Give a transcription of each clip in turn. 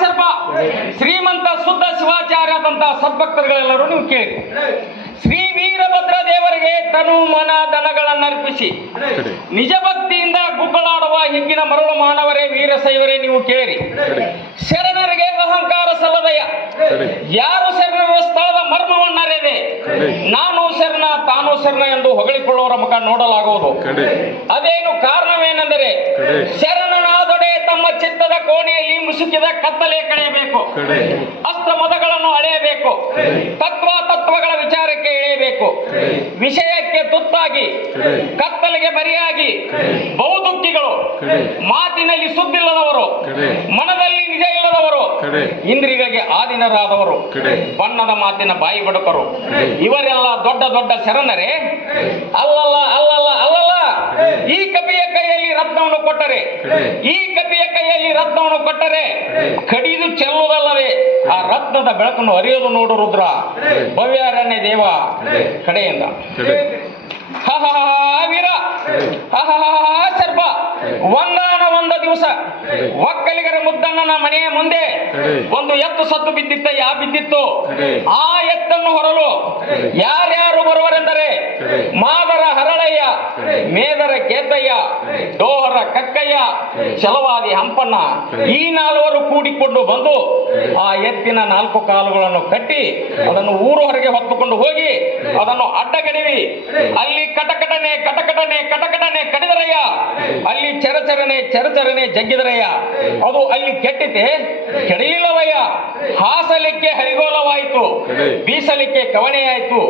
ಸರ್ಪ ಶ್ರೀಮಂತ ಶುದ್ಧ ಶಿವಾಚಾರ್ಯದಂತ ಸದ್ಭಕ್ತರುಗಳೆಲ್ಲರೂ ನೀವು ಕೇಳಿ. ಶ್ರೀ ವೀರಭದ್ರ ದೇವರಿಗೆ ತನು ಮನ ದನಗಳನ್ನು ಅರ್ಪಿಸಿ ನಿಜ ಭಕ್ತಿಯಿಂದ ಗುಗ್ಗಳಾಡುವ ಹಿಗ್ಗಿನ ಮರಳು ಮಾನವರೇ ವೀರಶೈವರೇ ನೀವು ಕೇಳಿ. ಶರಣರಿಗೆ ಅಹಂಕಾರ ಸಲ್ಲದಯ, ಯಾರು ಶರಣರ ಸ್ಥಳದ ಮರ್ಮವನ್ನರಿದೆ ನಾನು ಶರಣ ತಾನು ಶರಣ ಎಂದು ಹೊಗಳಿಕೊಳ್ಳುವವರ ಮುಖ ನೋಡಲಾಗುವುದು. ಅದೇನು ಕಾರಣವೇನೆಂದರೆ ಶರಣನಾದೊಡೆ ತಮ್ಮ ಚಿತ್ತದ ಕೋಣೆಯಲ್ಲಿ ಮುಸುಕಿದ ಕತ್ತಲೆ ಕಳೆಯಬೇಕು, ಅಸ್ತ್ರ ಮದಗಳನ್ನು ಅಳೆಯಬೇಕು, ತತ್ವಗಳ ವಿಚಾರಕ್ಕೆ ಎಳೆಯಬೇಕು, ವಿಷಯಕ್ಕೆ ತುತ್ತಾಗಿ ಕತ್ತಲೆಗೆ ಬರಿಯಾಗಿ ಬಹುದುಃಖಿಗಳು, ಮಾತಿನಲ್ಲಿ ಸುದ್ದಿಲ್ಲದವರು, ಮನದಲ್ಲಿ ನಿಜ ಇಲ್ಲದವರು, ಇಂದ್ರಿಯಗಳಿಗೆ ಆಧೀನರಾದವರು, ಬಣ್ಣದ ಮಾತಿನ ಬಾಯಿ ಬಡುಕರು, ಇವರೆಲ್ಲ ದೊಡ್ಡ ದೊಡ್ಡ ಶರಣರೇ? ಅಲ್ಲಲ್ಲ ಅಲ್ಲಲ್ಲ ಅಲ್ಲಲ್ಲ. ಈ ಕಪಿಯ ಕೈಯಲ್ಲಿ ರತ್ನವನ್ನು ಕೊಟ್ಟರೆ, ಈ ಕಪಿಯ ಕೈಯಲ್ಲಿ ರತ್ನವನ್ನು ಕೊಟ್ಟರೆ ಕಡಿದು ಚೆಲ್ಲುವುದಲ್ಲವೇ ಆ ರತ್ನದ ಬೆಳಕನ್ನು ಅರಿಯೋದು ನೋಡು ರುದ್ರ ಭವ್ಯಾರಣ್ಯ ದೇವ ಕಡೆಯಿಂದ. ವೀರ ಸರ್ಪ ಒಂದ ದಿವಸ ಒಕ್ಕಲಿಗರ ಮುದ್ದಣ್ಣನ ಮನೆಯ ಮುಂದೆ ಒಂದು ಎತ್ತು ಸತ್ತು ಬಿದ್ದಿತ್ತಯ್ಯ, ಬಿದ್ದಿತ್ತು. ಆ ಎತ್ತನ್ನು ಹೊರಲು ಯಾರ್ಯಾರು ಬರುವರೆಂದರೆ ಮಾದರ ಹರಳಯ್ಯ, ಮೇದರ ಕೇತಯ್ಯ, ಡೋಹರ ಕಕ್ಕಯ್ಯ, ಚಲವಾದಿ ಹಂಪಣ್ಣ, ಈ ನಾಲ್ವರು ಕೂಡಿಕೊಂಡು ಬಂದು ಆ ಎತ್ತಿನ 4 ಕಾಲುಗಳನ್ನು ಕಟ್ಟಿ ಅದನ್ನು ಊರು ಹೊರಗೆ ಹೊತ್ತುಕೊಂಡು ಹೋಗಿ ಅದನ್ನು ಅಡ್ಡಗಡಿವಿ ಅಲ್ಲಿ ಕಟಕಟನೆ ಕಟಕಟನೆ ಕಟಕಟನೆ ಕಡಿದರಯ್ಯ, ಅಲ್ಲಿ ಚರಚರನೆ ಚರಚರನೆ ಜಗ್ಗಿದರಯ್ಯ. ಅದು ಅಲ್ಲಿ ಕೆಟ್ಟಿತೆ ಕೆಡಲಿಲ್ಲವಯ್ಯ. ಹಾಸಲಿಕ್ಕೆ ಹರಿಗೋಲವಾಯಿತು, ಬೀಸಲಿಕ್ಕೆ ಕವಣೆಯಾಯಿತು.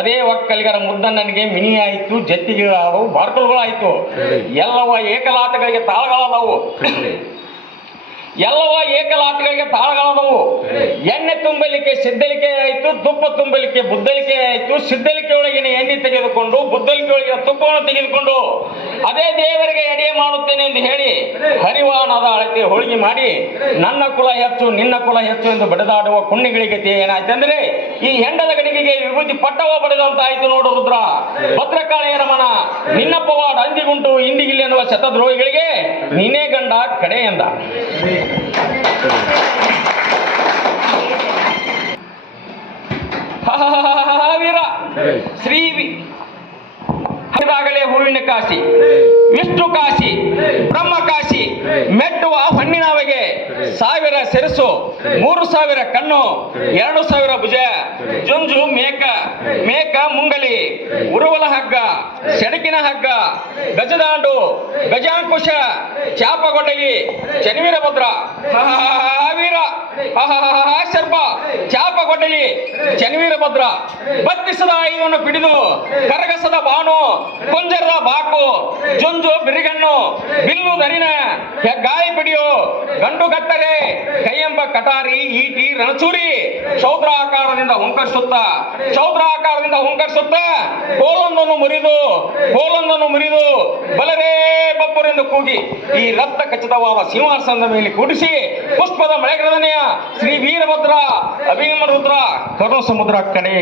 ಅದೇ ಒಕ್ಕಲಿಗರ ಮುದ್ದಣ್ಣನಿಗೆ ಮಿನಿಯಾಯಿತು, ಜತ್ತಿಗೆಗಳಾದವು, ಬಾರ್ಕಲ್ಗಳಾಯಿತು. ಎಲ್ಲವ ಏಕಲಾತಗಳಿಗೆ ತಾಳಗಳಾದವು, ಎಲ್ಲವ ಏಕಲಾತಗಳಿಗೆ ತಾಳಗಳಾದವು. ಎಣ್ಣೆ ತುಂಬಲಿಕ್ಕೆ ಸಿದ್ದಲಿಕೆ ಆಯಿತು, ತುಪ್ಪ ತುಂಬಲಿಕ್ಕೆ ಬುದ್ದಲಿಕೆ ಆಯಿತು. ಸಿದ್ದಲಿಕೆ ಒಳಗಿನ ಎಣ್ಣೆ ತೆಗೆದುಕೊಂಡು ಬುದ್ದಲಿಕೆ ಒಳಗಿನ ತುಪ್ಪವನ್ನು ತೆಗೆದುಕೊಂಡು ಅದೇ ದೇವರಿಗೆ ಎಡೆ ಮಾಡುತ್ತೇನೆ ಎಂದು ಹೇಳಿ ಹರಿವಾಣದ ಅಳತೆ ಹೋಳಿಗೆ ಮಾಡಿ ನನ್ನ ಕುಲ ಹೆಚ್ಚು ನಿನ್ನ ಕುಲ ಹೆಚ್ಚು ಎಂದು ಬಡಿದಾಡುವ ಕುಣ್ಣಿಗಳಿಗೆ ಏನಾಯ್ತಂದ್ರೆ ಈ ಹೆಂಡದ ಗಡಿಗೆಗೆ ವಿಭೂತಿ ಪಟ್ಟವ ಬಡಿದಂತಾಯ್ತು ನೋಡು ರುದ್ರ. ಭದ್ರಕಾಳಿಯ ರಮಣ ನಿನ್ನ ಪವಾಡ ಅಂದಿಗುಂಟು ಇಂದಿಗಿಲ್ಲಿ ಎನ್ನುವ ಶತದ್ರೋಹಿಗಳಿಗೆ ನೀನೇ ಗಂಡ ಕಡೆ ಎಂದ. ವೀರ ಶ್ರೀ ಹರಿದಾಗಲೇ ಹೂವಿನ ಕಾಶಿ, ವಿಷ್ಣು ಕಾಶಿ, ಬ್ರಹ್ಮ ಕಾಶಿ, ಮೆಟ್ಟುವ ಹಣ್ಣಿನವಗೆ 1000 ಸೆರಸು, 3000 ಕಣ್ಣು, 2000 ಭುಜ, ಜುಂಜು ಮೇಕ, ಮೇಕ ಮುಂಗಲಿ, ಉರುವಲ ಹಗ್ಗ, ಸೆಡಕಿನ ಹಗ್ಗ, ಗಜದಾಂಡು, ಗಜಾಂಕುಶ, ಚಾಪಗೊಡ್ಡಗಿ, ಚನ್ನವೀರಭದ್ರ. ವೀರ ಸರ್ಪ ಚಾಪಗೊಡ್ಡಲಿ ಚನ್ನವೀರಭದ್ರ ಬತ್ತಿಸದ ಐವನ್ನು ಪಿಡಿದು ಕರಗಸದ ಬಾನು, ಕುಂಜರದ ಬಾಕು, ಜುಂಜು ಬಿರಿಗಣ್ಣು, ಬಿಲ್ಲು ದರಿನ ಗಾಳಿ ಪಿಡಿಯೋ, ಗಂಡು ಗಟ್ಟರೆ ಕೈಯೆಂಬ ಕಟಾರಿ, ಈಟಿ, ರಣಚೂರಿ, ಶೌದ್ರಾಕಾರದಿಂದ ಹುಂಕರಿಸುತ್ತ ಕೋಲೊಂದನ್ನು ಮುರಿದು ಬಲರೇ ಬಬ್ಬರೆಂದು ಕೂಗಿ ಈ ರಕ್ತ ಖಚಿತವಾದ ಸಿಂಹಾಸನದ ಮೇಲೆ ಕೂಡಿಸಿ ಪುಷ್ಪದ ಮಳೆಗರದನೆಯ ಶ್ರೀ ವೀರಭದ್ರ ಅಭಿಮರುದ್ರ ಕರುಣ ಸಮುದ್ರ ಕಡೆ